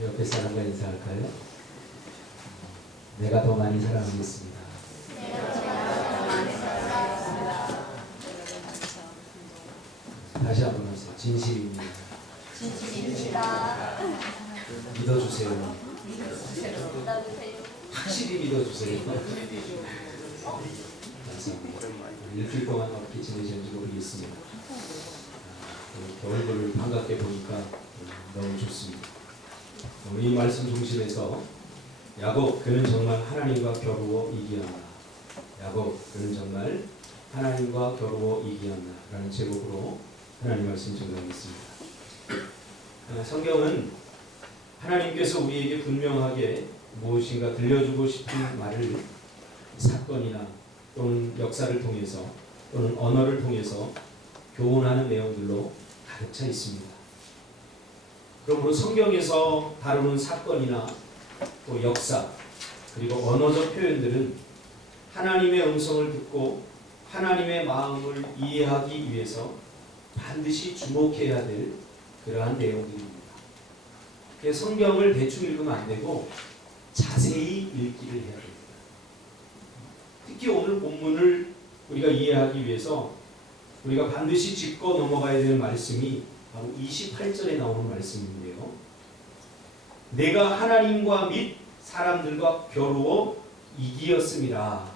옆에 사람과 인사할까요? 내가 더 많이 사랑하겠습니다. 다시 한번 하세요. 진실입니다. 진심입니다. 믿어주세요. 믿어주세요. 확실히 믿어주세요. 감사합니다. 일주일 동안 어떻게 지내셨는지 모르겠습니다. 겨울을 반갑게 보니까 너무 좋습니다. 오늘 이 말씀 중심에서 야곱 그는 정말 하나님과 겨루어 이기었나, 야곱 그는 정말 하나님과 겨루어 이기었나 라는 제목으로 하나님 말씀 전하겠습니다. 성경은 하나님께서 우리에게 분명하게 무엇인가 들려주고 싶은 말을 사건이나 또는 역사를 통해서 또는 언어를 통해서 교훈하는 내용들로 가득 차 있습니다. 그러므로 성경에서 다루는 사건이나 또 역사 그리고 언어적 표현들은 하나님의 음성을 듣고 하나님의 마음을 이해하기 위해서 반드시 주목해야 될 그러한 내용들입니다. 그래서 성경을 대충 읽으면 안 되고 자세히 읽기를 해야 됩니다. 특히 오늘 본문을 우리가 이해하기 위해서 우리가 반드시 짚고 넘어가야 되는 말씀이 바로 28절에 나오는 말씀인데요. 내가 하나님과 및 사람들과 겨루어 이기었습니다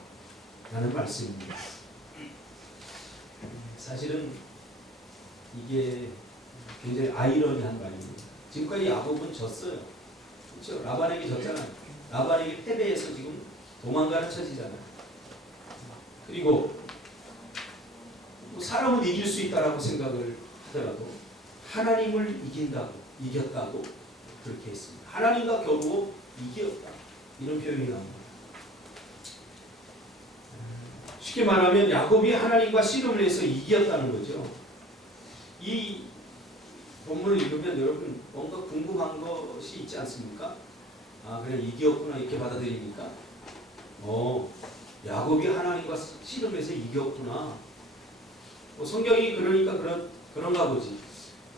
라는 말씀입니다. 사실은 이게 굉장히 아이러니한 말입니다. 지금까지 야곱은 졌어요. 그렇죠? 라반에게 졌잖아요. 라반에게 패배해서 지금 도망가는 처지잖아요. 그리고 사람은 이길 수 있다라고 생각을 하더라도 하나님을 이겼다고 그렇게 했습니다. 하나님과 겨루어 이겼다. 이런 표현이 나옵니다. 쉽게 말하면 야곱이 하나님과 씨름을 해서 이겼다는 거죠. 이 본문을 읽으면 여러분 뭔가 궁금한 것이 있지 않습니까? 아, 그냥 이겼구나 이렇게 받아들이니까 야곱이 하나님과 씨름해서 이겼구나. 성경이 그러니까 그런가 보지.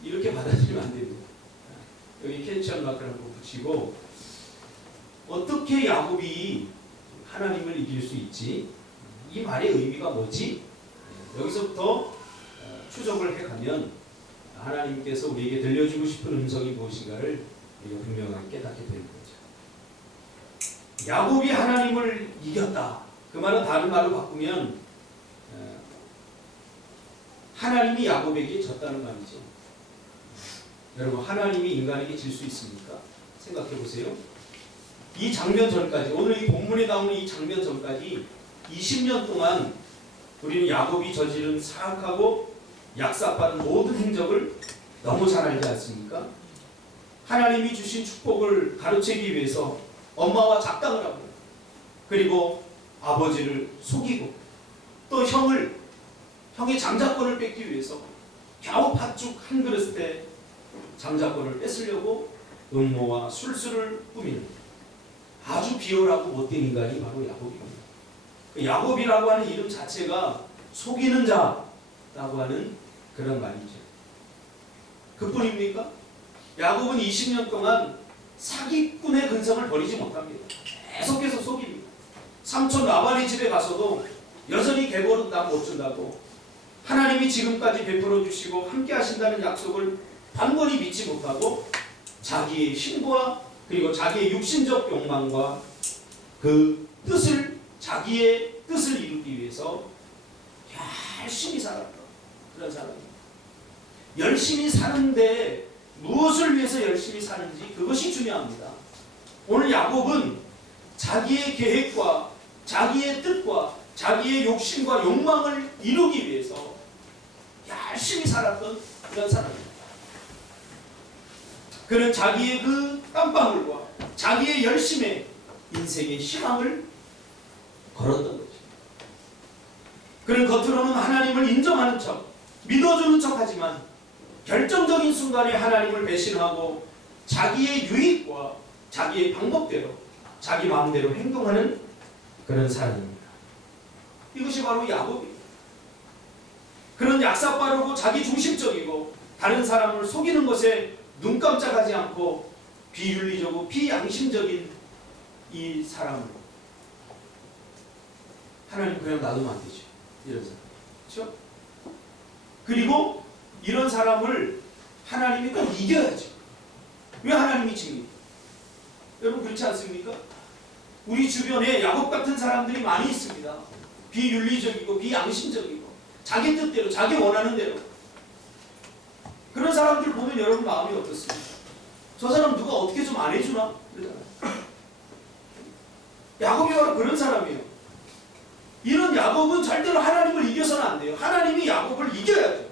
이렇게 받아들이면 안 됩니다. 여기 캐치한 마크를 한번 붙이고 어떻게 야곱이 하나님을 이길 수 있지? 이 말의 의미가 뭐지? 여기서부터 추적을 해가면 하나님께서 우리에게 들려주고 싶은 음성이 무엇인가를 우리가 분명하게 깨닫게 되는 거죠. 야곱이 하나님을 이겼다. 그 말은 다른 말로 바꾸면 하나님이 야곱에게 졌다는 말이죠. 여러분, 하나님이 인간에게 질 수 있습니까? 생각해 보세요. 이 장면 전까지, 오늘 이 본문에 나오는 이 장면 전까지 20년 동안 우리는 야곱이 저지른 사악하고 약삭빠른 모든 행적을 너무 잘 알지 않습니까? 하나님이 주신 축복을 가로채기 위해서 엄마와 작당을 하고, 그리고 아버지를 속이고, 또 형의 장자권을 뺏기 위해서 겨우 팥죽 한 그릇에 장자권을 뺏으려고 음모와 술수를 꾸미는 아주 비열하고 못된 인간이 바로 야곱입니다. 야곱이라고 하는 이름 자체가 속이는 자라고 하는 그런 말이죠. 그뿐입니까? 야곱은 20년 동안 사기꾼의 근성을 버리지 못합니다. 계속해서 속입니다. 삼촌 라반의 집에 가서도 여전히 개버릇 남 못 준다고, 하나님이 지금까지 베풀어 주시고 함께 하신다는 약속을 단번히 믿지 못하고 자기의 힘과 그리고 자기의 육신적 욕망과 그 자기의 뜻을 이루기 위해서 열심히 살았다. 그런 사람입니다. 열심히 사는데 무엇을 위해서 열심히 사는지 그것이 중요합니다. 오늘 야곱은 자기의 계획과 자기의 뜻과 자기의 욕심과 욕망을 이루기 위해서 열심히 살았던 그런 사람입니다. 그는 자기의 그 땀방울과 자기의 열심에 인생의 희망을 걸었던 거죠. 그는 겉으로는 하나님을 인정하는 척, 믿어주는 척 하지만 결정적인 순간에 하나님을 배신하고 자기의 유익과 자기의 방법대로 자기 마음대로 행동하는 그런 사람입니다. 이것이 바로 야곱입니다. 그런 약삭빠르고 자기 중심적이고 다른 사람을 속이는 것에 눈 깜짝하지 않고 비윤리적이고 비양심적인 이 사람을 하나님 그냥 놔두면 안 되죠. 이런 사람. 그렇죠? 그리고 이런 사람을 하나님이 꼭 이겨야죠. 왜 하나님이 칩니까? 여러분 그렇지 않습니까? 우리 주변에 야곱 같은 사람들이 많이 있습니다. 비윤리적이고 비양심적이고 자기 뜻대로 자기 원하는 대로 그런 사람들 보면 여러분 마음이 어떻습니까? 저 사람 누가 어떻게 좀 안 해주나? 그러잖아요. 야곱이 바로 그런 사람이에요. 이런 야곱은 절대로 하나님을 이겨서는 안 돼요. 하나님이 야곱을 이겨야죠.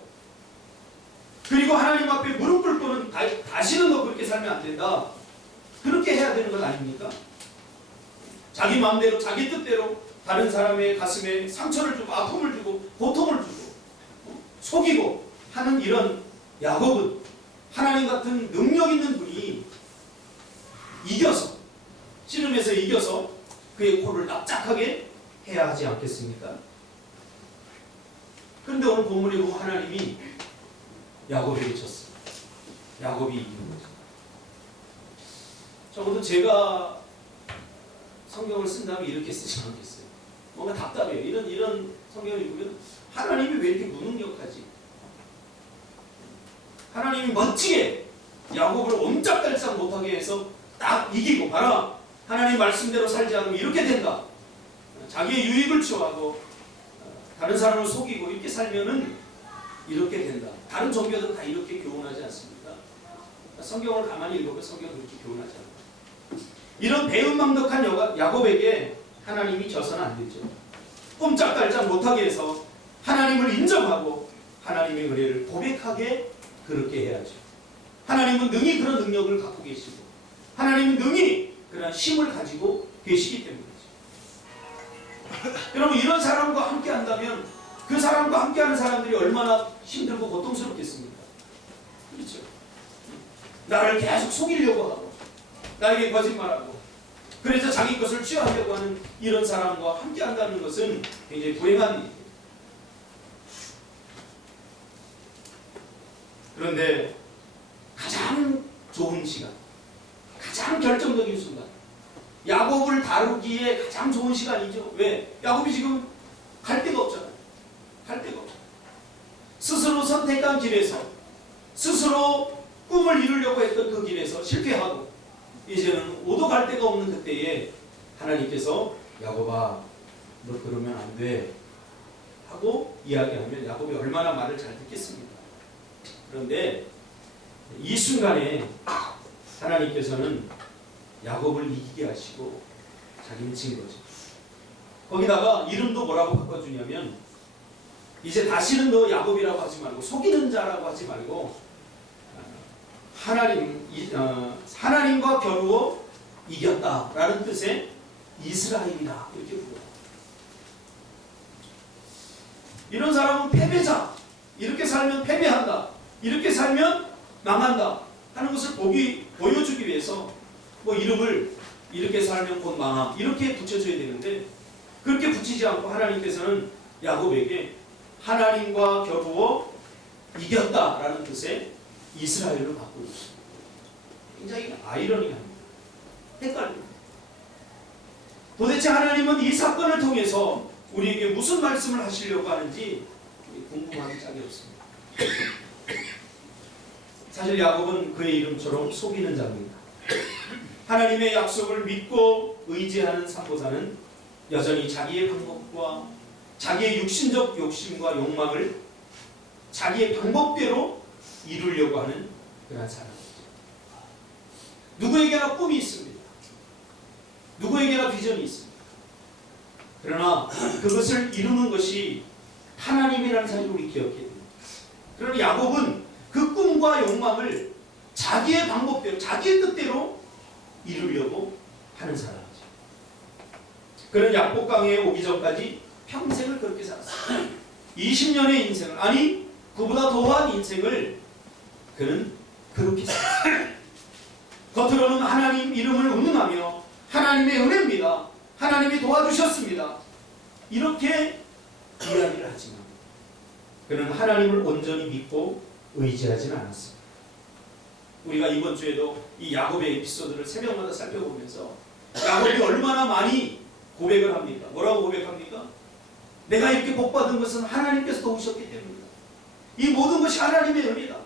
그리고 하나님 앞에 무릎 꿇고는 다시는 너 그렇게 살면 안 된다. 그렇게 해야 되는 건 아닙니까? 자기 마음대로 자기 뜻대로 다른 사람의 가슴에 상처를 주고 아픔을 주고 고통을 주고 속이고 하는 이런 야곱은 하나님 같은 능력 있는 분이 이겨서 씨름에서 이겨서 그의 코를 납작하게 해야 하지 않겠습니까? 그런데 오늘 본문에 보면 하나님이 야곱에게 쳤습니다. 야곱이 이기는 거죠. 적어도 제가 성경을 쓴다면 이렇게 쓰지 않겠어요. 뭔가 답답해요. 이런 성경을 읽으면 하나님이 왜 이렇게 무능력하지? 하나님이 멋지게 야곱을 옴짝달싹 못하게 해서 딱 이기고 봐라. 하나님 말씀대로 살지 않으면 이렇게 된다. 자기의 유익을 추구하고 다른 사람을 속이고 이렇게 살면은 이렇게 된다. 다른 종교들은 다 이렇게 교훈하지 않습니까? 성경을 가만히 읽으면 성경은 그렇게 교훈하지 않아요. 이런 배은망덕한 야곱에게 하나님이 져서는 안 되죠. 꼼짝달짝 못하게 해서 하나님을 인정하고 하나님의 은혜를 고백하게 그렇게 해야죠. 하나님은 능히 그런 능력을 갖고 계시고 하나님은 능히 그런 힘을 가지고 계시기 때문이죠. 여러분 이런 사람과 함께 한다면 그 사람과 함께하는 사람들이 얼마나 힘들고 고통스럽겠습니까? 그렇죠. 나를 계속 속이려고 하고 나에게 거짓말하고 그래서 자기 것을 취하려고 하는 이런 사람과 함께한다는 것은 굉장히 불행한 일이에요. 그런데 가장 좋은 시간, 가장 결정적인 순간, 야곱을 다루기에 가장 좋은 시간이죠. 왜? 야곱이 지금 갈 데가 없잖아요. 갈 데가 없잖아요. 스스로 선택한 길에서, 스스로 꿈을 이루려고 했던 그 길에서 실패하고 이제는 오도 갈 데가 없는 그때에 하나님께서 야곱아 너 그러면 안 돼 하고 이야기하면 야곱이 얼마나 말을 잘 듣겠습니까? 그런데 이 순간에 하나님께서는 야곱을 이기게 하시고 자기는 진 거죠. 거기다가 이름도 뭐라고 바꿔주냐면 이제 다시는 너 야곱이라고 하지 말고 속이는 자라고 하지 말고 하나님과 겨루어 이겼다라는 뜻의 이스라엘이다 이렇게 불러요. 이런 사람은 패배자, 이렇게 살면 패배한다, 이렇게 살면 망한다 하는 것을 보여주기 위해서 뭐 이름을 이렇게 살면 곧 망함 이렇게 붙여줘야 되는데 그렇게 붙이지 않고 하나님께서는 야곱에게 하나님과 겨루어 이겼다라는 뜻의 이스라엘로 바꾸고 있습니다. 굉장히 아이러니합니다. 헷갈립니다. 도대체 하나님은 이 사건을 통해서 우리에게 무슨 말씀을 하시려고 하는지 궁금하기 짝이 없습니다. 사실 야곱은 그의 이름처럼 속이는 자입니다. 하나님의 약속을 믿고 의지하는 삶보다는 여전히 자기의 방법과 자기의 육신적 욕심과 욕망을 자기의 방법대로 이루려고 하는 그런 사람이죠. 누구에게나 꿈이 있습니다. 누구에게나 비전이 있습니다. 그러나 그것을 이루는 것이 하나님이라는 사실을 우리 기억해야 됩니다. 그러나 야곱은 그 꿈과 욕망을 자기의 방법대로 자기의 뜻대로 이루려고 하는 사람이죠. 그는 약복강에 오기 전까지 평생을 그렇게 살았어요. 20년의 인생을, 아니 그보다 더한 인생을 그는 그렇게 살았어요. 겉으로는 하나님 이름을 운운하며 하나님의 은혜입니다, 하나님이 도와주셨습니다 이렇게 이야기를 하지만 그는 하나님을 온전히 믿고 의지하지는 않았습니다. 우리가 이번 주에도 이 야곱의 에피소드를 새벽마다 살펴보면서 야곱이 얼마나 많이 고백을 합니까? 뭐라고 고백합니까? 내가 이렇게 복받은 것은 하나님께서 도우셨기 때문이다. 이 모든 것이 하나님의 은혜다.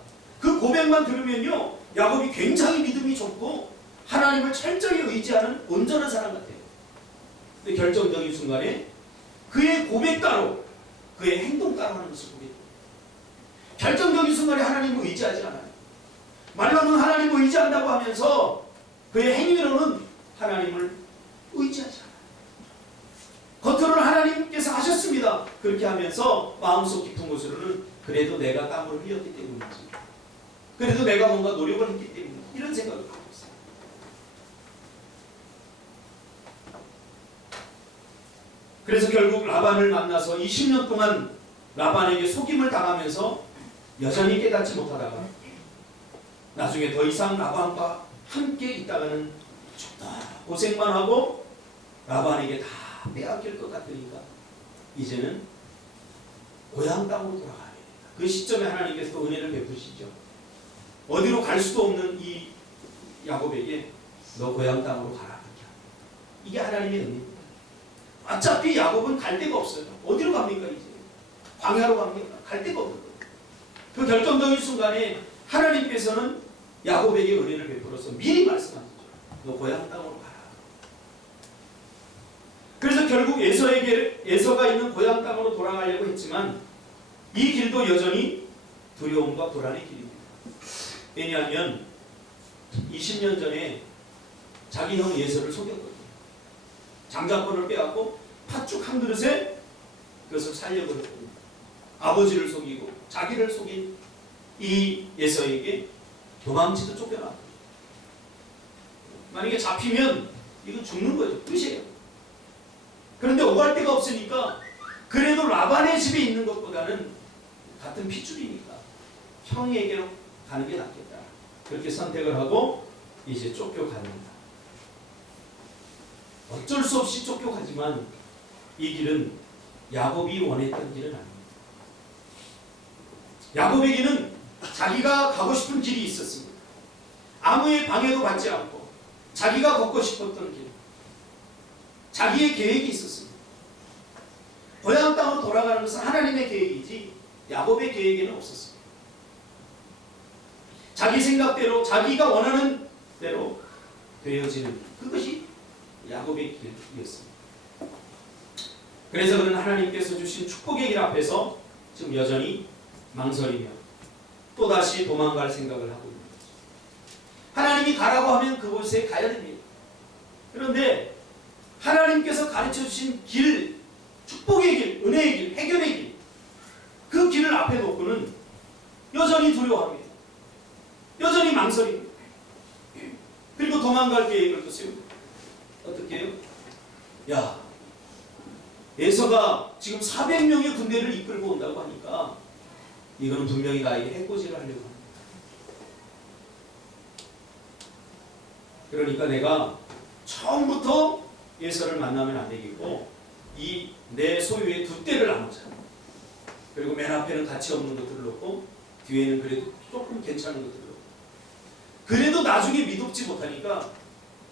그 고백만 들으면요, 야곱이 굉장히 믿음이 좋고 하나님을 철저히 의지하는 온전한 사람 같아요. 근데 결정적인 순간에 그의 고백 따로 그의 행동 따로 하는 것을 보게 됩니다. 결정적인 순간에 하나님을 의지하지 않아요. 말로는 하나님을 의지한다고 하면서 그의 행위로는 하나님을 의지하지 않아요. 겉으로는 하나님께서 하셨습니다. 그렇게 하면서 마음속 깊은 곳으로는 그래도 내가 땀을 흘렸기 때문이지, 그래도 내가 뭔가 노력을 했기 때문이지, 이런 생각을 하고 있어요. 그래서 결국 라반을 만나서 20년 동안 라반에게 속임을 당하면서 여전히 깨닫지 못하다가 나중에 더 이상 라반과 함께 있다가는 죽다 고생만 하고 라반에게 다 빼앗길 것 같으니까 이제는 고향 땅으로 돌아가야 됩니다. 그 시점에 하나님께서 또 은혜를 베푸시죠. 어디로 갈 수도 없는 이 야곱에게 너 고향 땅으로 가라. 이게 하나님의 은혜입니다. 어차피 야곱은 갈 데가 없어요. 어디로 갑니까 이제? 광야로 갑니까? 갈 데가 없는 거예요. 그 결정적인 순간에 하나님께서는 야곱에게 은혜를 베풀어서 미리 말씀하시죠. 너 고향 땅으로 가라. 그래서 결국 에서가 있는 고향 땅으로 돌아가려고 했지만 이 길도 여전히 두려움과 불안의 길입니다. 왜냐하면 20년 전에 자기 형 에서를 속였거든요. 장자권을 빼앗고 팥죽 한 그릇에 그것을 살려버렸거든요. 아버지를 속이고 자기를 속인 이 에서에게 도망치도 쫓겨났거든요. 만약에 잡히면 이거 죽는 거죠. 끝이에요. 그런데 오갈 데가 없으니까 그래도 라반의 집에 있는 것보다는 같은 핏줄이니까 형에게로 가는 게 낫겠다. 그렇게 선택을 하고 이제 쫓겨갑니다. 어쩔 수 없이 쫓겨가지만 이 길은 야곱이 원했던 길은 아닙니다. 야곱에게는 자기가 가고 싶은 길이 있었습니다. 아무의 방해도 받지 않고 자기가 걷고 싶었던 길, 자기의 계획이 있었습니다. 고향 땅으로 돌아가는 것은 하나님의 계획이지 야곱의 계획에는 없었습니다. 자기 생각대로 자기가 원하는 대로 되어지는 그것이 야곱의 길이었습니다. 그래서 그는 하나님께서 주신 축복의 길 앞에서 지금 여전히 망설이며 또다시 도망갈 생각을 하고 있는 거죠. 하나님이 가라고 하면 그곳에 가야 됩니다. 그런데 하나님께서 가르쳐 주신 길, 축복의 길, 은혜의 길, 해결의 길, 그 길을 앞에 놓고는 여전히 두려워합니다. 여전히 망설입니다. 그리고 도망갈 계획을 또 세웁니다. 어떻게 해요? 야, 에서가 지금 400명의 군대를 이끌고 온다고 하니까 이거는 분명히 나에게 해코지를 하려고 합니다. 그러니까 내가 처음부터 에서를 만나면 안 되겠고 이 내 소유의 두 떼를 나누자. 그리고 맨 앞에는 가치 없는 것들을 놓고 뒤에는 그래도 조금 괜찮은 것들을 놓고. 그래도 나중에 믿지 못하니까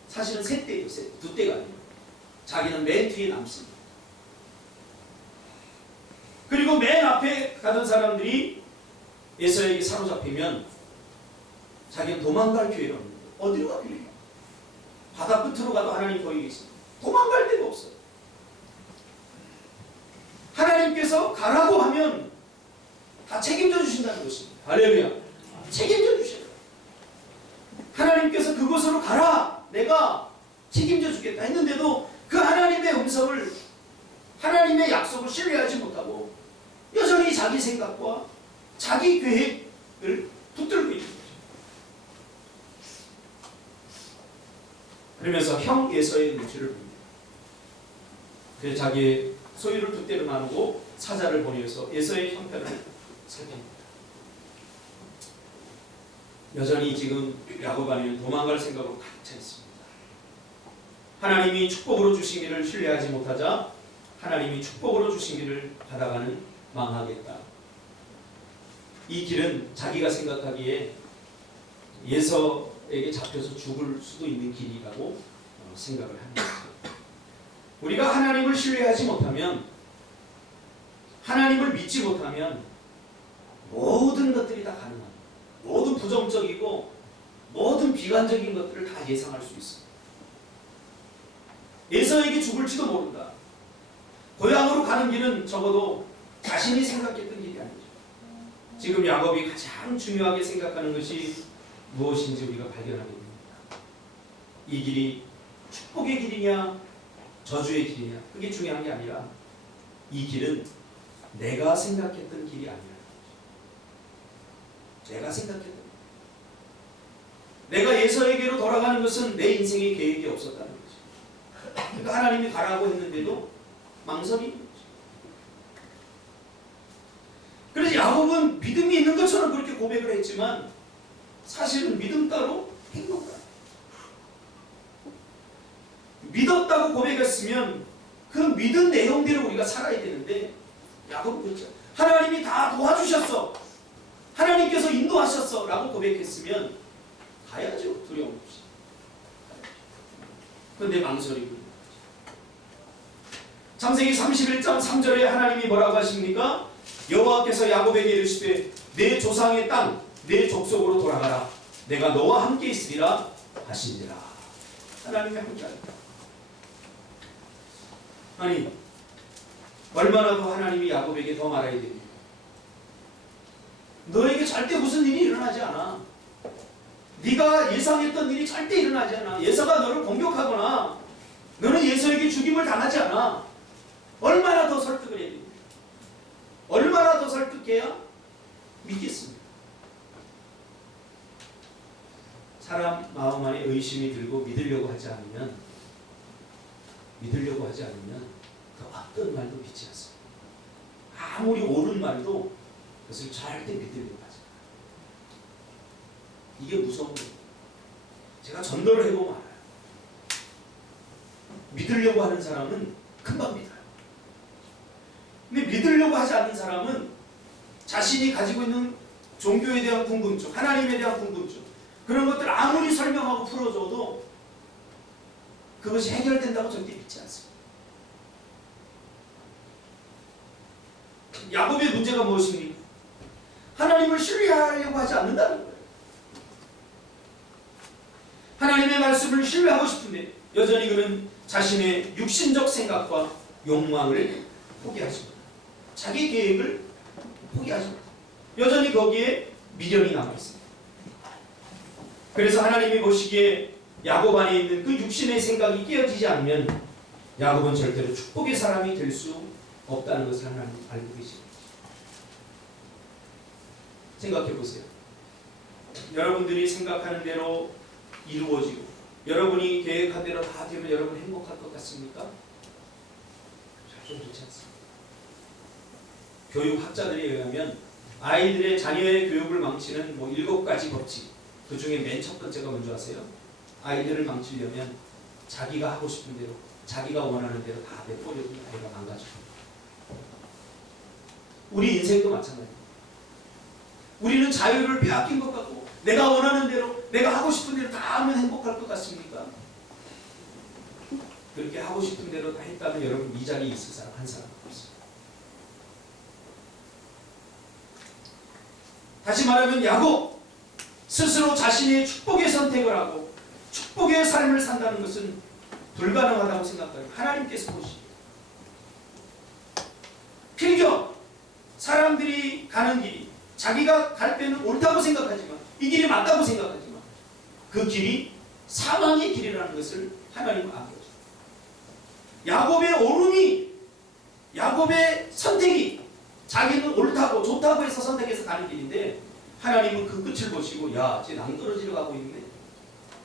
사실은 세 떼예요. 두 떼가 아니에요. 자기는 맨 뒤에 남습니다. 그리고 맨 앞에 가던 사람들이 에서에게 사로잡히면 자기는 도망갈 기회가 없는 거예요. 어디로 가길래? 바다 끝으로 가도 하나님 거기 계십니다. 도망갈 데가 없어요. 하나님께서 가라고 하면 다 책임져 주신다는 것입니다. 할렐루야. 책임져 주셔요. 하나님께서 그곳으로 가라. 내가 책임져 주겠다 했는데도 그 하나님의 음성을, 하나님의 약속을 신뢰하지 못하고 여전히 자기 생각과 자기 계획을 붙들고 있는 거죠. 그러면서 형 에서의 눈치를 봅니다. 그래서 자기의 소유를 두 떼로 나누고 사자를 보내서 에서의 형편을 살펴봅니다. 여전히 지금 야곱 안에는 도망갈 생각으로 가득 차 있습니다. 하나님이 축복으로 주신 길을 신뢰하지 못하자 하나님이 축복으로 주신 길을 받아가는 망하겠다. 이 길은 자기가 생각하기에 에서에게 잡혀서 죽을 수도 있는 길이라고 생각을 합니다. 우리가 하나님을 신뢰하지 못하면, 하나님을 믿지 못하면 모든 것들이 다 가능합니다. 모든 부정적이고 모든 비관적인 것들을 다 예상할 수 있습니다. 에서에게 죽을지도 모른다. 고향으로 가는 길은 적어도 자신이 생각했던 길이 아니죠. 지금 야곱이 가장 중요하게 생각하는 것이 무엇인지 우리가 발견하게 됩니다. 이 길이 축복의 길이냐 저주의 길이냐, 그게 중요한 게 아니라 이 길은 내가 생각했던 길이 아니라, 내가 생각했던, 내가 에서에게로 돌아가는 것은 내 인생의 계획이 없었다는 거죠. 그러니까 하나님이 가라고 했는데도 망설이는 거죠. 그래서 야곱은 믿음이 있는 것처럼 그렇게 고백을 했지만 사실은 믿음 따로 행동 따로. 믿었다고 고백했으면 그 믿은 내용대로 우리가 살아야 되는데, 야곱은 그렇죠. 하나님이 다 도와주셨어, 하나님께서 인도하셨어 라고 고백했으면 가야죠. 두려움 없이. 그런데 망설이고. 창세기 31장 3절에 하나님이 뭐라고 하십니까? 여호와께서 야곱에게 이르시되 내 조상의 땅 내 족속으로 돌아가라, 내가 너와 함께 있으리라 하시니라. 하나님이 함께 하리라. 아니, 얼마나 더 하나님이 야곱에게 더 말해야 됩니까? 너에게 절대 무슨 일이 일어나지 않아. 네가 예상했던 일이 절대 일어나지 않아. 예서가 너를 공격하거나 너는 예서에게 죽임을 당하지 않아. 얼마나 더 설득을 해야 됩니까? 얼마나 더 설득해야 믿겠습니다. 사람 마음 안에 의심이 들고 믿으려고 하지 않으면 그 어떤 말도 믿지 않습니다. 아무리 옳은 말도 그것을 절대 믿으려고 하지 않아요. 이게 무서운 거예요. 제가 전도를 해보면 알아요. 믿으려고 하는 사람은 금방 믿어요. 근데 믿으려고 하지 않는 사람은 자신이 가지고 있는 종교에 대한 궁금증, 하나님에 대한 궁금증, 그런 것들 아무리 설명하고 풀어줘도 그것이 해결된다고 절대 믿지 않습니다. 야곱의 문제가 무엇입니까? 하나님을 신뢰하려고 하지 않는다는 거예요. 하나님의 말씀을 신뢰하고 싶은데 여전히 그는 자신의 육신적 생각과 욕망을 포기하십니다. 자기 계획을 포기하십니다. 여전히 거기에 미련이 남아있습니다. 그래서 하나님이 보시기에 야곱 안에 있는 그 육신의 생각이 깨어지지 않으면 야곱은 절대로 축복의 사람이 될 수 없다는 것을 하나님 알고 계십니다. 생각해 보세요. 여러분들이 생각하는 대로 이루어지고 여러분이 계획한 대로 다 되면 여러분 행복할 것 같습니까? 절대 그렇지 않습니다. 교육학자들에 의하면 아이들의 자녀의 교육을 망치는 7가지 법칙, 그 중에 맨 첫 번째가 뭔지 아세요? 아이들을 망치려면 자기가 하고 싶은 대로, 자기가 원하는 대로 다 내버려두면 아이가 망가져요. 우리 인생도 마찬가지입니다. 우리는 자유를 빼앗긴 것 같고 내가 원하는 대로, 내가 하고 싶은 대로 다 하면 행복할 것 같습니까? 그렇게 하고 싶은 대로 다 했다면 여러분 이 자리에 있을 사람 한 사람 없습니다. 다시 말하면 야곱 스스로 자신의 축복의 선택을 하고 축복의 삶을 산다는 것은 불가능하다고 생각해요. 하나님께서 보시기에 필경 사람들이 가는 길이 자기가 갈 때는 옳다고 생각하지만 이 길이 맞다고 생각하지만 그 길이 사망의 길이라는 것을 하나님은 아껴요. 야곱의 오름이, 야곱의 선택이 자기는 옳다고 좋다고 해서 선택해서 가는 길인데 하나님은 그 끝을 보시고 야, 쟤 낭떠러지로 가고 있네,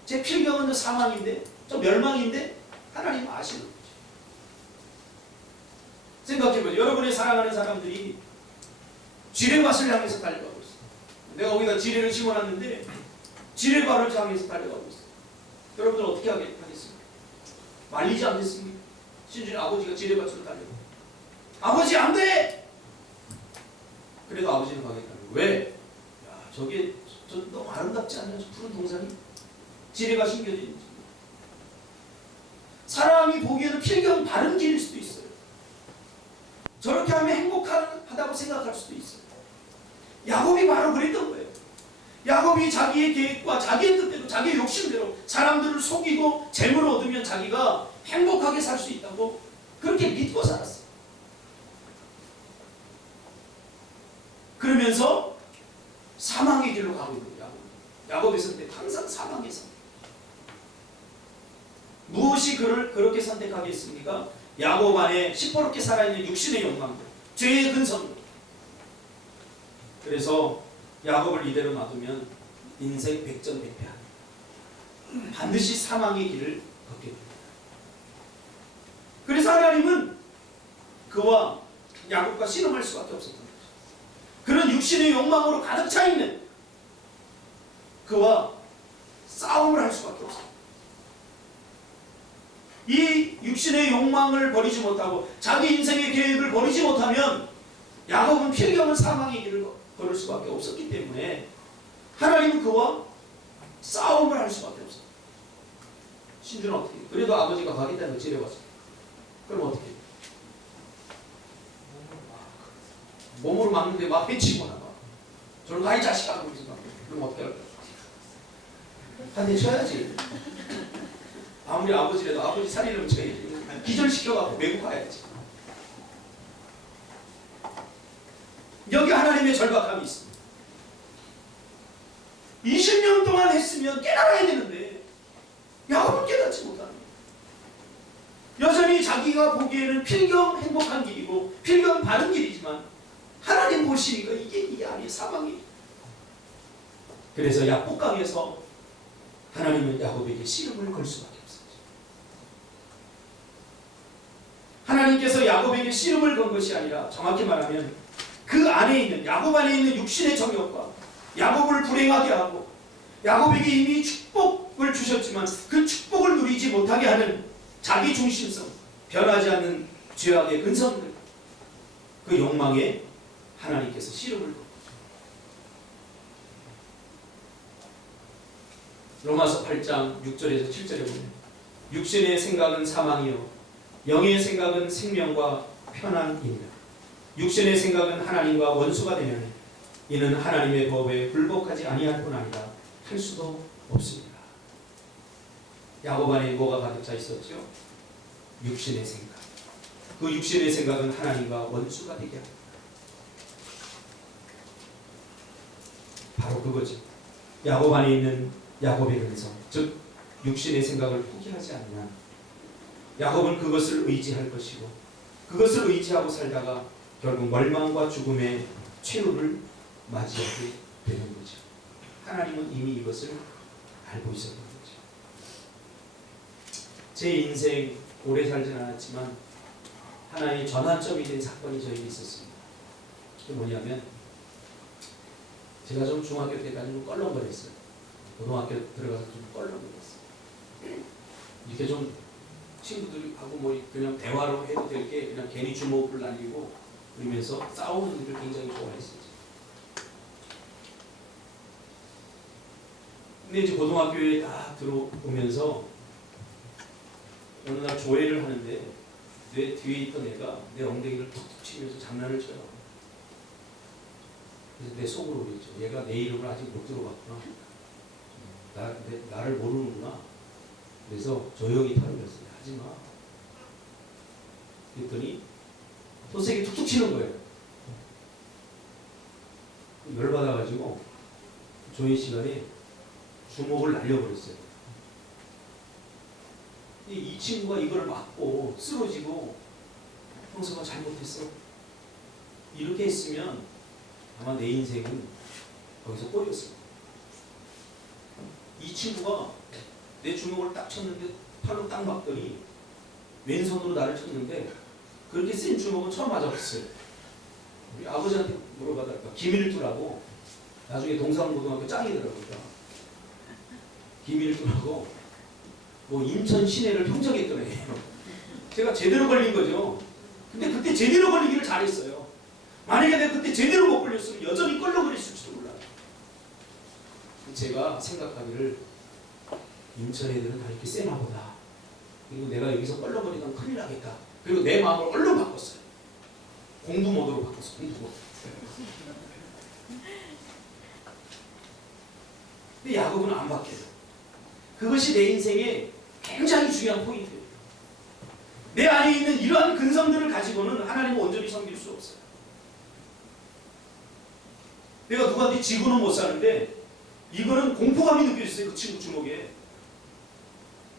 쟤 필경은 저 사망인데, 저 멸망인데, 하나님은 아시는 거죠. 생각해보죠. 여러분의 사랑하는 사람들이 지뢰밭을 향해서 달려가고 있어요. 내가 거기다 지뢰를 심어놨는데 지뢰밭을 향해서 달려가고 있어요. 여러분들 어떻게 하겠습니까? 말리지 않겠습니까? 심지어 아버지가 지뢰밭으로 달려가고, 아버지 안 돼! 그래도 아버지는 가겠다는 거예요. 왜? 야, 저 저 너무 아름답지 않나요? 저 푸른 동산이? 지뢰가 심겨져 있는. 사람이 보기에는 필경 바른 길일 수도 있어요. 저렇게 하면 행복하다고 생각할 수도 있어요. 야곱이 바로 그랬던 거예요. 야곱이 자기의 계획과 자기의 뜻대로, 자기의 욕심대로 사람들을 속이고 재물을 얻으면 자기가 행복하게 살 수 있다고 그렇게 믿고 살았어요. 그러면서 사망의 길로 가고 있는 거예요. 야곱의 선택 항상 사망의 선택. 무엇이 그를 그렇게 선택하게 했습니까? 야곱 안에 시퍼렇게 살아있는 육신의 욕망들, 죄의 근성들. 그래서 야곱을 이대로 놔두면 인생 백전백패합니다. 반드시 사망의 길을 걷게 됩니다. 그래서 하나님은 그와 야곱과 씨름할 수밖에 없었던 거죠. 그런 육신의 욕망으로 가득 차 있는 그와 싸움을 할 수밖에 없어요. 이 육신의 욕망을 버리지 못하고 자기 인생의 계획을 버리지 못하면 야곱은 필경은 사망의 길을 걸을 수밖에 없었기 때문에 하나님은 그와 싸움을 할 수밖에 없어요. 신주는 어떻게 해요? 그래도 아버지가 가겠다는 거 지려봤어요. 그럼 어떻게 해요? 몸으로 맞는데 막 해치고 나가. 저를 가 이 자식아! 그럼 어떻게 할까요? 한 대 쳐야지. 아무리 아버지라도 아버지 살이라면 쳐야지. 기절시켜갖고 메고 가야지. 여기 하나님의 절박함이 있습니다. 20년 동안 했으면 깨달아야 되는데 야곱은 깨닫지 못하는 거예요. 여전히 자기가 보기에는 필경 행복한 길이고 필경 바른 길이지만 하나님 보시니까 이게 아니에요. 사망이에요. 그래서 약복강에서 하나님은 야곱에게 씨름을 걸 수밖에 없어요. 하나님께서 야곱에게 씨름을 건 것이 아니라 정확히 말하면 그 안에 있는 야곱 안에 있는 육신의 정욕과 야곱을 불행하게 하고 야곱에게 이미 축복을 주셨지만 그 축복을 누리지 못하게 하는 자기 중심성, 변하지 않는 죄악의 근성들, 그 욕망에 하나님께서 씨름을 건 거죠. 로마서 8장 6절에서 7절에 보면 육신의 생각은 사망이요 영의 생각은 생명과 편안입니다. 육신의 생각은 하나님과 원수가 되면 이는 하나님의 법에 굴복하지 아니할 뿐 아니라 할 수도 없습니다. 야곱 안에 뭐가 가득 차 있었죠? 육신의 생각. 그 육신의 생각은 하나님과 원수가 되게 합니다. 바로 그거죠. 야곱 안에 있는 야곱의 근성, 즉 육신의 생각을 포기하지 않으면 야곱은 그것을 의지할 것이고 그것을 의지하고 살다가 결국 멀망과 죽음의 최후를 맞이하게 되는 거죠. 하나님은 이미 이것을 알고 있었던 거죠. 제 인생 오래 살진 않았지만 하나의 전환점이 된 사건이 저에게 있었습니다. 그게 뭐냐면 제가 좀 중학교 때까지 좀 껄렁거렸어요. 고등학교 들어가서 좀 껄렁거렸어요. 이렇게 좀 친구들하고 뭐 그냥 대화로 해도 될 게 그냥 괜히 주먹을 날리고 그러면서 싸우는 일을 굉장히 좋아했었죠. 근데 이제 고등학교에 딱 들어오면서 어느 날 조회를 하는데 내 뒤에 있던 애가 내 엉덩이를 툭툭 치면서 장난을 쳐요. 그래서 내 속으로 그랬죠. 얘가 내 이름을 아직 못 들어봤구나. 나를 모르는구나. 그래서 조용히 털어냈어요. 하지마. 그랬더니 또 세게 툭툭 치는 거예요. 열받아가지고 조회 시간에 주먹을 날려버렸어요. 이 친구가 이걸 맞고 쓰러지고 형사가 잘못했어. 이렇게 했으면 아마 내 인생은 거기서 꼬였습니다. 이 친구가 내 주먹을 딱 쳤는데 팔로 딱 맞더니 왼손으로 나를 쳤는데 그렇게 센 주먹은 처음 맞아봤어요. 우리 아버지한테 물어봐달까. 김일두라고 나중에 동산고등학교 짱이더라고요. 김일두라고 뭐 인천 시내를 평정했던 애예요. 제가 제대로 걸린 거죠. 근데 그때 제대로 걸리기를 잘했어요. 만약에 내가 그때 제대로 못 걸렸으면 여전히 껄렁거렸을지도 몰라요. 제가 생각하기를 인천 애들은 다 이렇게 세나 보다. 그리고 내가 여기서 껄렁거리면 큰일 나겠다. 그리고 내 마음을 얼른 바꿨어요. 공부 모드로 바꿨어. 공부 모드. 근데 야곱은 안 바뀌어요. 그것이 내 인생의 굉장히 중요한 포인트예요. 내 안에 있는 이러한 근성들을 가지고는 하나님을 온전히 섬길 수 없어요. 내가 누구한테 지고는 못 사는데 이거는 공포감이 느껴졌어요. 그 친구 주먹에.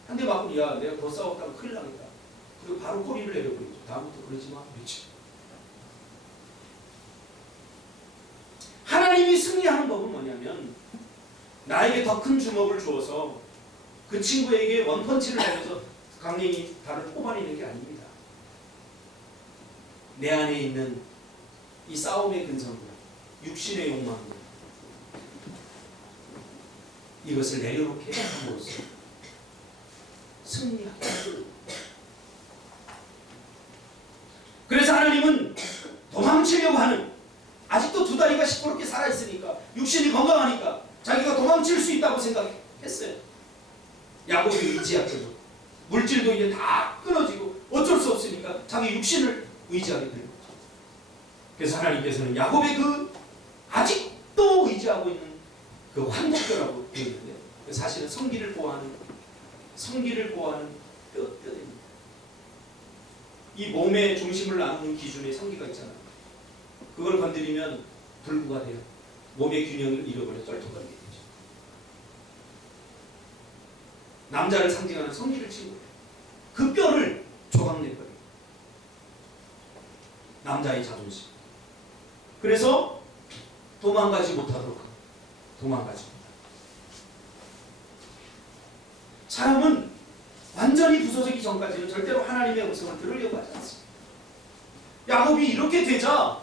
한 대 맞고 야 내가 더 싸웠다면 큰일 나겠다. 그리고 바로 꼬리를 내려버리죠. 다음부터 그러지 마. 미치. 하나님이 승리하는 법은 뭐냐면 나에게 더 큰 주먹을 주어서 그 친구에게 원펀치를 내면서 강냉이 달을 뽑아내는 게 아닙니다. 내 안에 있는 이 싸움의 근성들, 육신의 욕망들, 이것을 내려놓게 함으로써 승리하게. 그래서 하나님은 도망치려고 하는, 아직도 두 다리가 시퍼렇게 살아있으니까, 육신이 건강하니까 자기가 도망칠 수 있다고 생각했어요. 야곱이 의지하거든. 물질도 이제 다 끊어지고 어쩔 수 없으니까 자기 육신을 의지하게 되는 거죠. 그래서 하나님께서는 야곱의 그 아직도 의지하고 있는 그 환복뼈라고 되어 있는데, 사실은 성기를 보호하는 뼈입니다. 이 몸의 중심을 나누는 기준의 성기가 있잖아요. 그걸 건드리면 불구가 돼요. 몸의 균형을 잃어버려 쩔뚝거리게 되죠. 남자를 상징하는 성기를 치고 그 뼈를 조각내버려요. 남자의 자존심. 그래서 도망가지 못하도록 합니다. 도망가지 못하도록. 사람은 완전히 부서지기 전까지는 절대로 하나님의 음성을 들으려고 하지 않습니다. 야곱이 이렇게 되자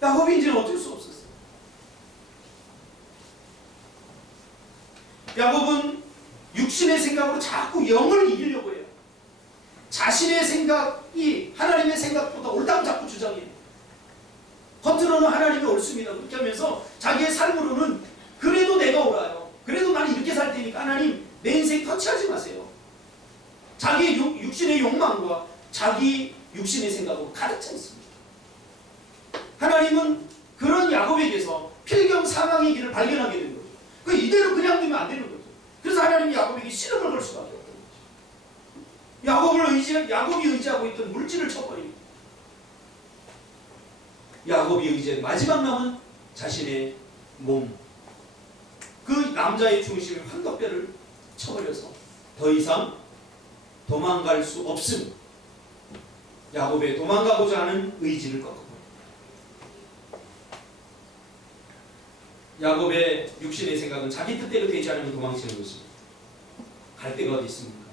야곱이 이제는 어쩔 수 없었어요. 야곱은 육신의 생각으로 자꾸 영을 이기려고 해요. 자신의 생각이 하나님의 생각보다 옳다고 자꾸 주장해요. 겉으로는 하나님이 옳습니다. 그렇게 하면서 자기의 삶으로는 그래도 내가 옳아요. 그래도 나는 이렇게 살 테니까 하나님 내 인생 터치하지 마세요. 자기의 육신의 욕망과 자기 육신의 생각으로 가득 차 있습니다. 하나님은 그런 야곱에게서 필경 사망의 길을 발견하게 된 거죠. 그 이대로 그냥 두면 안 되는 거죠. 그래서 하나님이 야곱에게 시름을 걸 수밖에 없던 거죠. 야곱이 의지하고 있던 물질을 쳐버리고, 야곱이 의지한 마지막 남은 자신의 몸, 그 남자의 중심의 환갑뼈를 쳐버려서 더 이상 도망갈 수 없음. 야곱의 도망가고자 하는 의지를 꺾어버려요. 야곱의 육신의 생각은 자기 뜻대로 되지 않으면 도망치는 것입니다. 갈 데가 어디 있습니까?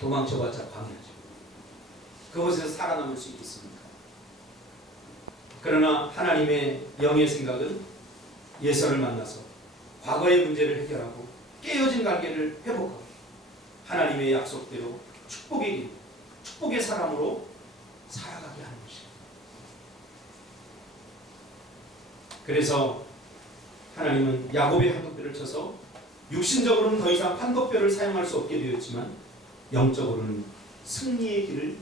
도망쳐봤자 광야죠. 그곳에서 살아남을 수 있겠습니까? 그러나 하나님의 영의 생각은 예서를 만나서 과거의 문제를 해결하고 깨어진 관계를 회복하고 하나님의 약속대로 축복의 사람으로 살아가게 하는 것입니다. 그래서 하나님은 야곱의 환갑뼈를 쳐서 육신적으로는 더 이상 환갑뼈를 사용할 수 없게 되었지만 영적으로는 승리의 길을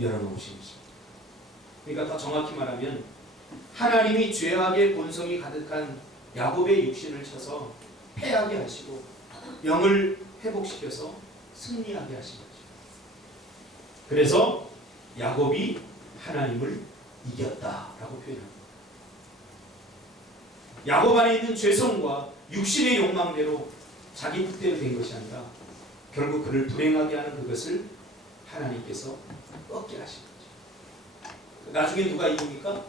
열어놓으신 것입니다. 그러니까 더 정확히 말하면 하나님이 죄악의 본성이 가득한 야곱의 육신을 쳐서 패하게 하시고 영을 회복시켜서 승리하게 하신 거죠. 그래서 야곱이 하나님을 이겼다라고 표현합니다. 야곱 안에 있는 죄성과 육신의 욕망대로 자기 뜻대로 된 것이 아니라 결국 그를 불행하게 하는 그것을 하나님께서 꺾게 하신 거죠. 나중에 누가 이깁니까?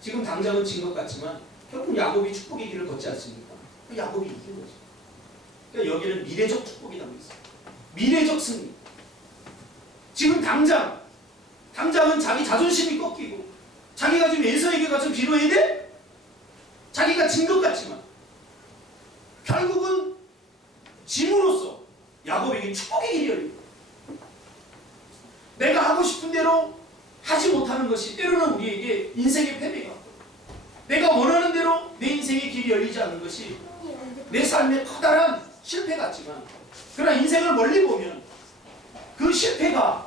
지금 당장은 진 것 같지만 결국 야곱이 축복의 길을 걷지 않습니까? 야곱이 이긴 거죠. 그러니까 여기는 미래적 축복이 담겨 있어요. 미래적 승리. 지금 당장은 자기 자존심이 꺾이고 자기가 지금 에서에게 가서 빌어야 돼? 자기가 진 것 같지만 결국은 짐으로써 야곱에게 축복의 길이 열립니다. 내가 하고 싶은 대로 하지 못하는 것이 때로는 우리에게 인생의 패배가, 내가 원하는 대로 내 인생의 길이 열리지 않는 것이 내 삶의 커다란 실패 같지만, 그러나 인생을 멀리 보면 그 실패가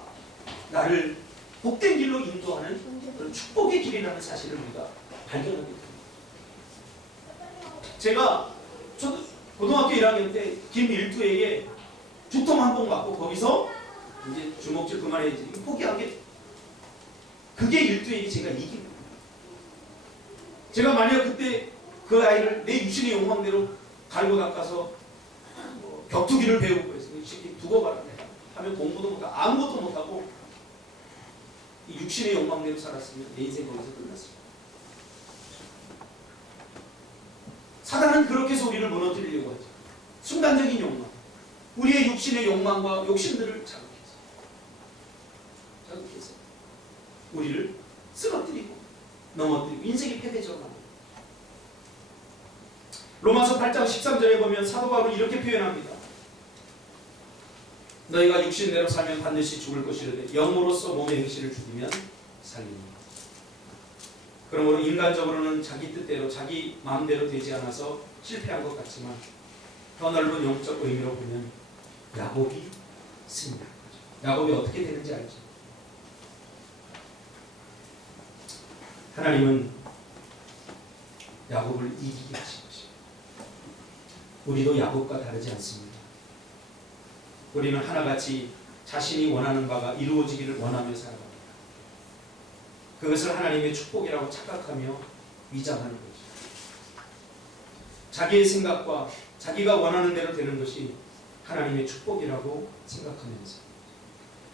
나를 복된 길로 인도하는 그런 축복의 길이라는 사실을 우리가 발견하게 됩니다. 저도 고등학교 1학년 때 김일두에게 죽통 한 번 맞고 거기서 이제 주먹질 그만해야지 포기한 게, 그게 일두에게 제가 이긴 거예요. 제가 만약 그때 그 아이를 내 육신의 욕망대로 갈고 닦아서 격투기를 배우고 해서 이 새끼 두고 가라 하면 공부도 못하고 아무것도 못하고 이 육신의 욕망대로 살았으면 내 인생 거기서 끝났습니다. 사단은 그렇게 해서 우리를 무너뜨리려고 하죠. 순간적인 욕망, 우리의 육신의 욕망과 욕심들을 자극해서 우리를 쓰러뜨리고 넘어뜨리고 인생이 패배적으로 합니다. 로마서 8장 13절에 보면 사도 바울은 이렇게 표현합니다. 너희가 육신대로 살면 반드시 죽을 것이라되 영으로서 몸의 행실을 죽이면 살리니. 그러므로 인간적으로는 자기 뜻대로 자기 마음대로 되지 않아서 실패한 것 같지만 더 넓은 영적 의미로 보면 야곱이 승리한 거죠. 야곱이 어떻게 되는지 알죠? 하나님은 야곱을 이기게 하신 것입니다. 우리도 야곱과 다르지 않습니다. 우리는 하나같이 자신이 원하는 바가 이루어지기를 원하며 살아갑니다. 그것을 하나님의 축복이라고 착각하며 위장하는 거죠. 자기의 생각과 자기가 원하는 대로 되는 것이 하나님의 축복이라고 생각하면서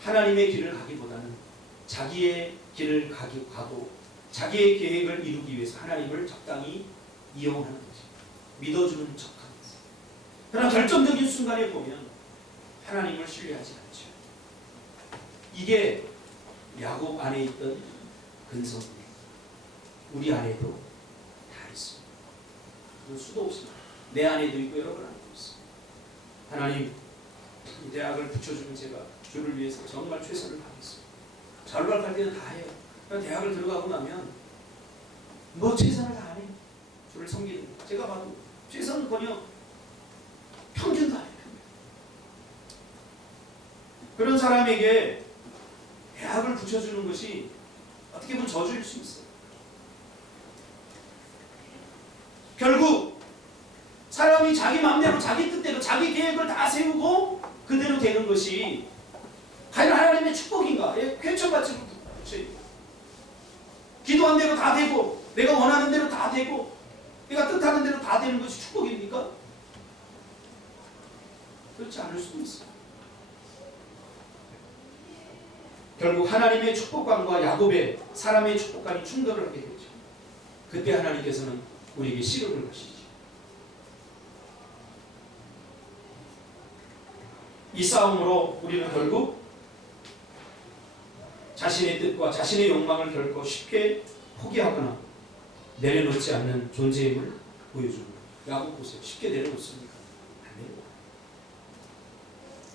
하나님의 길을 가기보다는 자기의 길을 가고 자기의 계획을 이루기 위해서 하나님을 적당히 이용하는 거죠. 믿어주는 척하면서. 그러나 결정적인 순간에 보면 하나님을 신뢰하지 않죠. 이게 야곱 안에 있던 근성이에요. 우리 안에도 다 있습니다. 수도 없습니다. 내 안에도 있고 여러분 안에도 있습니다. 하나님, 이 대학을 붙여주면 제가 주를 위해서 정말 최선을 다하겠습니다. 자루랄 때는 다 해요. 대학을 들어가고 나면 뭐 최선을 다하네. 주를 섬기는 거. 제가 봐도 최선은커녕 평균 다해요. 그런 사람에게 대학을 붙여주는 것이 어떻게 보면 저주일 수 있어요. 결국 사람이 자기 마음대로 자기 뜻대로 자기 계획을 다 세우고 그대로 되는 것이 과연 하나님의 축복인가? 쾌청같이 기도한 대로 다 되고 내가 원하는 대로 다 되고 내가 뜻하는 대로 다 되는 것이 축복입니까? 그렇지 않을 수도 있어요. 결국 하나님의 축복관과 야곱의 사람의 축복관이 충돌을 하게 되죠. 그때 하나님께서는 우리에게 시름을 하시죠. 이 싸움으로 우리는 결국 자신의 뜻과 자신의 욕망을 결코 쉽게 포기하거나 내려놓지 않는 존재임을 보여줍니다. 야곱 보세요. 쉽게 내려놓습니까? 안 내려놔요.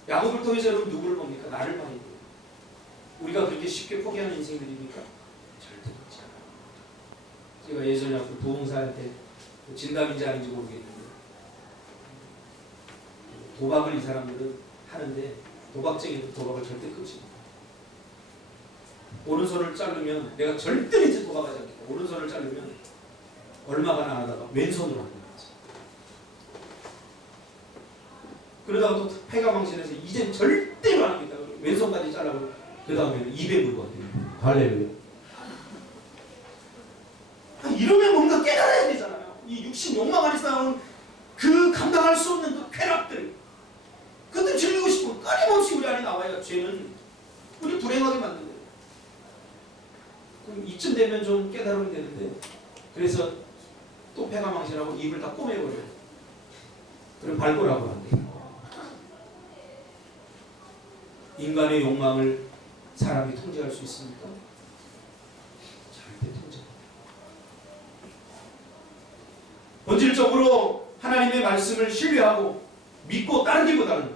야곱을 통해서 여러분 누구를 봅니까? 나를 봐야 돼요. 우리가 그렇게 쉽게 포기하는 인생들입니까? 절대 그렇지 않아요. 제가 예전에 부흥사한테 진담인지 아닌지 모르겠는데 도박을 이 사람들은 하는데 도박쟁이도 도박을 절대 끊지 못해요. 오른손을 자르면 내가 절대 이제 도박하지 않겠다. 오른손을 자르면 얼마가 안 하다가 왼손으로 하는 거지. 그러다가 또 패가망신해서 이젠 절대로 안 하겠다. 왼손까지 잘라고 그 다음에는 200을 거든요. 할렐루야. 이러면 뭔가 깨달아야 되잖아요. 이 육신 욕망 안에 쌓아온 그 감당할 수 없는 그 쾌락들, 그것들 즐기고 싶고 끊임없이 우리 안에 나와야 죄는 우리 불행하게 만든대요. 그럼 이쯤 되면 좀 깨달으면 되는데, 그래서 또 패가망신하고 입을 다 꼬매버려요. 그럼 발골하고 안 돼요. 인간의 욕망을 사람이 통제할 수 있습니까? 절대 통제. 본질적으로 하나님의 말씀을 신뢰하고 믿고 따르기보다는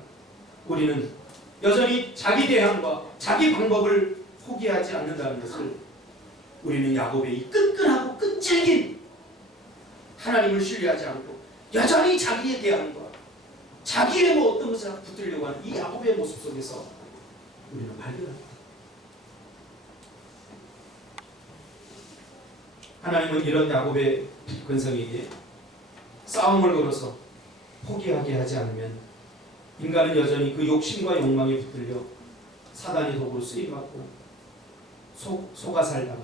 우리는 여전히 자기 대항과 자기 방법을 포기하지 않는다는 것을 우리는 야곱의 이 끈끈하고 끈질긴 하나님을 신뢰하지 않고 여전히 자기에 대한 것, 자기의 뭐 어떤 것을 붙들려고 하는 이 야곱의 모습 속에서 우리는 발견합니다. 하나님은 이런 야곱의 근성에게 싸움을 걸어서 포기하게 하지 않으면 인간은 여전히 그 욕심과 욕망에 붙들려 사단의 도구로 쓰임받고 속아 살다가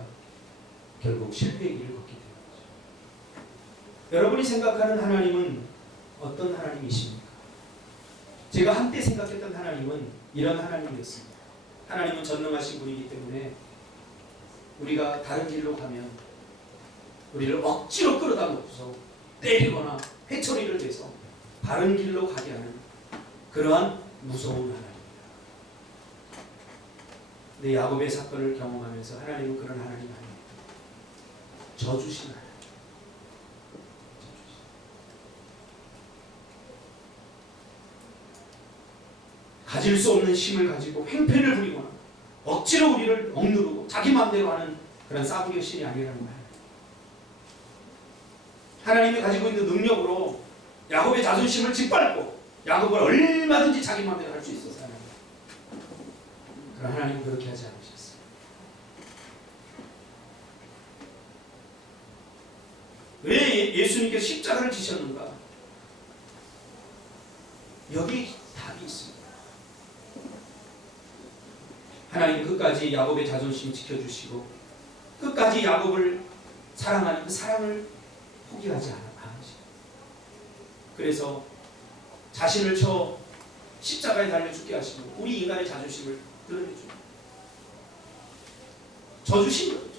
결국 실패의 길을 걷게 되는 거죠. 여러분이 생각하는 하나님은 어떤 하나님이십니까? 제가 한때 생각했던 하나님은 이런 하나님이었습니다. 하나님은 전능하신 분이기 때문에 우리가 다른 길로 가면 우리를 억지로 끌어다 놓고서 때리거나 회초리를 대서 바른 길로 가게 하는 그러한 무서운 하나님입니다. 근데 야곱의 사건을 경험하면서 하나님은 그런 하나님 아닙니다. 저주신 하나님. 가질 수 없는 힘을 가지고 횡패를 부리거나 억지로 우리를 억누르고 자기 마음대로 하는 그런 싸구려 신이 아니라는 거예요. 하나님이 가지고 있는 능력으로 야곱의 자존심을 짓밟고 야곱을 얼마든지 자기 마음대로 할 수 있어서 하나님. 그러나 하나님은 그렇게 하지 않으셨어요. 왜 예수님께서 십자가를 지셨는가? 여기 답이 있습니다. 하나님 끝까지 야곱의 자존심 지켜주시고 끝까지 야곱을 사랑하는 그 사랑을 포기하지 않으시고 그래서 자신을 쳐 십자가에 달려 죽게 하시고 우리 인간의 자존심을 드러내줍니다. 저주신 거예요.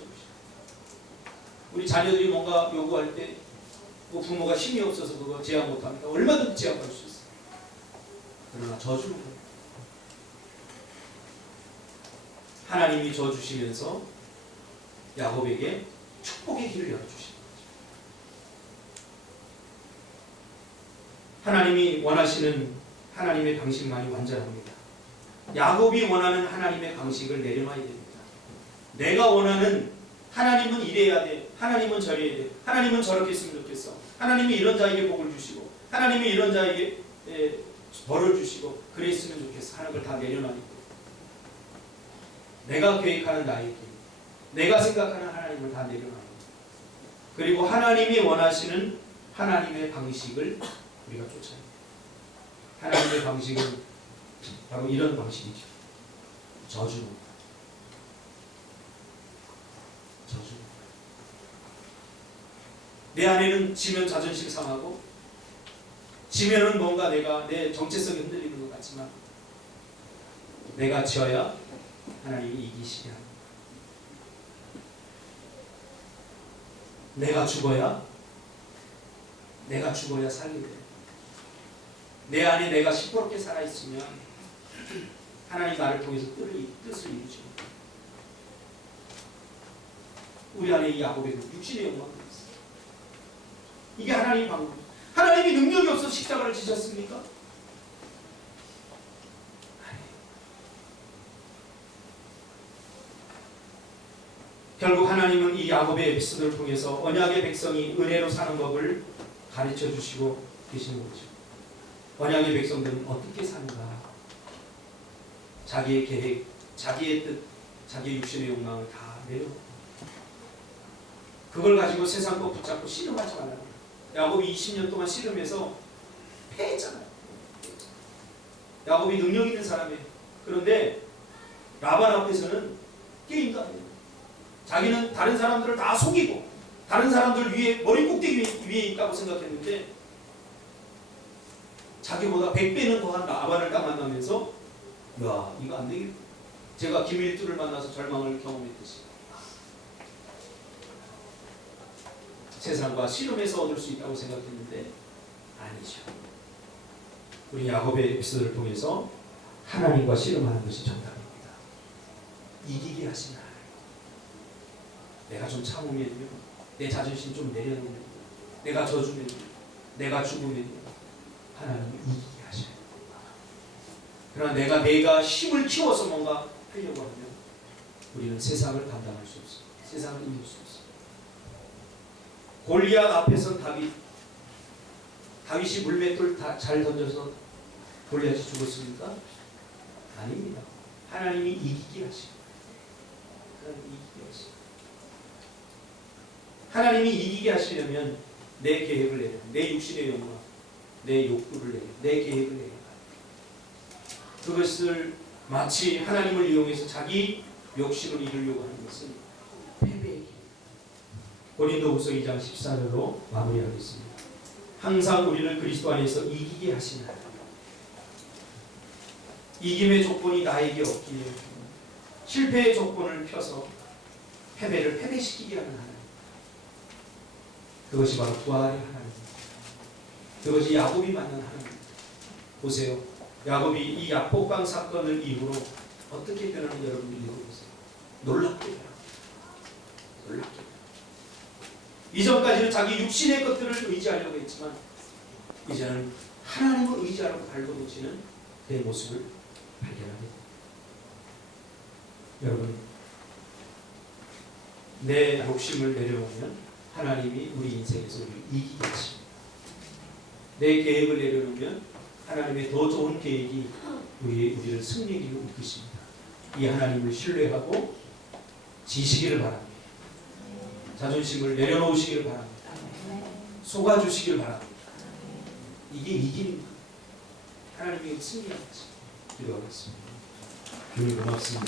우리 자녀들이 뭔가 요구할 때 뭐 부모가 힘이 없어서 그거 제한 못합니다. 얼마든지 제한할 수 있어요. 그러나 저주는 거예요. 하나님이 저주시면서 야곱에게 축복의 길을 열어주시는 거죠. 하나님이 원하시는 하나님의 방식만이 완전합니다. 야곱이 원하는 하나님의 방식을 내려놔야 됩니다. 내가 원하는 하나님은 이래야 돼. 하나님은 저래야 돼. 하나님은 저렇게 했으면 좋겠어. 하나님이 이런 자에게 복을 주시고 하나님이 이런 자에게 벌을 주시고 그랬으면 좋겠어 하는 걸 다 내려놔야 돼. 내가 계획하는 나의 길, 내가 생각하는 하나님을 다 내려놔야 돼. 그리고 하나님이 원하시는 하나님의 방식을 우리가 쫓아야 돼. 하나님의 방식은 바로 이런 방식이죠. 저주는 저주. 내 안에는 지면 자존심 상하고 지면은 뭔가 내가 내 정체성이 흔들리는 것 같지만 내가 지어야 하나님이 이기시게 합니다. 내가 죽어야 살게 돼. 내 안에 내가 시퍼렇게 살아있으면 하나님 나를 통해서 뜻을 이루죠. 우리 안에 이 야곱의 육신의 욕망이 있어요. 이게 하나님의 방법. 하나님이 능력이 없어서 십자가를 지셨습니까? 아니에요. 결국 하나님은 이 야곱의 에피소드를 통해서 언약의 백성이 은혜로 사는 법을 가르쳐 주시고 계시는 거죠. 언약의 백성들은 어떻게 사는가? 자기의 계획, 자기의 뜻, 자기의 육신의 욕망을 다 내려놓고 그걸 가지고 세상 거 붙잡고 씨름하지 말라고. 야곱이 20년 동안 씨름해서 패했잖아요. 야곱이 능력 있는 사람이에요. 그런데 라반 앞에서는 게임도 안 해요. 자기는 다른 사람들을 다 속이고 다른 사람들 위에 머리 꼭대기 위에 있다고 생각했는데 자기보다 100배는 더한 라반을 딱 만나면서 야 이거 안 되겠다. 제가 김일두를 만나서 절망을 경험했듯이 세상과 씨름해서 얻을 수 있다고 생각했는데 아니죠. 우리 야곱의 에피소드를 통해서 하나님과 씨름하는 것이 정답입니다. 이기게 하시는 하나님. 내가 좀 참으면, 내 자존심 좀 내려놓으면, 내가 져주면, 내가 죽으면 하나님이 이기게 하셔야 됩니다. 그러나 내가 힘을 키워서 뭔가 하려고 하면 우리는 세상을 감당할 수 없습니다. 세상을 이길 수 없습니다. 골리앗 앞에선 다윗이 물맷돌 잘 던져서 골리앗이 죽었습니까? 아닙니다. 하나님이 이기게 하시고 하나님이 이기게 하시려면 내 계획을 내려, 내 육신의 욕망, 내 욕구를 내려, 내 계획을 내려. 그것을 마치 하나님을 이용해서 자기 욕심을 이루려고 하는 것은 패배의 길. 고린도후서 2장 14절로 마무리하겠습니다. 항상 우리를 그리스도 안에서 이기게 하시는 하나님. 이김의 조건이 나에게 없기에 실패의 조건을 펴서 패배를 패배시키게 하는 하나님. 그것이 바로 부활의 하나님. 그것이 야곱이 만난 하나님. 보세요. 야곱이 이 야복강 사건을 이후로 어떻게 변하는지 여러분들이 읽어보세요. 놀랍게 변합니다. 놀랍게 변합니다. 이전까지는 자기 육신의 것들을 의지하려고 했지만 이제는 하나님을 의지하려고 발버둥치는 그의 모습을 발견하게 됩니다. 여러분, 내 욕심을 내려놓으면 하나님이 우리 인생에서 우리를 이기게 하십니다. 내 계획을 내려놓으면 하나님의 더 좋은 계획이 우리를 승리로 이끄십니다. 이 하나님을 신뢰하고 지시기를 바랍니다. 자존심을 내려놓으시기를 바랍니다. 속아주시기를 바랍니다. 이게 이기는 거예요. 하나님의 승리하겠습니다. 기도하겠습니다. 주님 고맙습니다.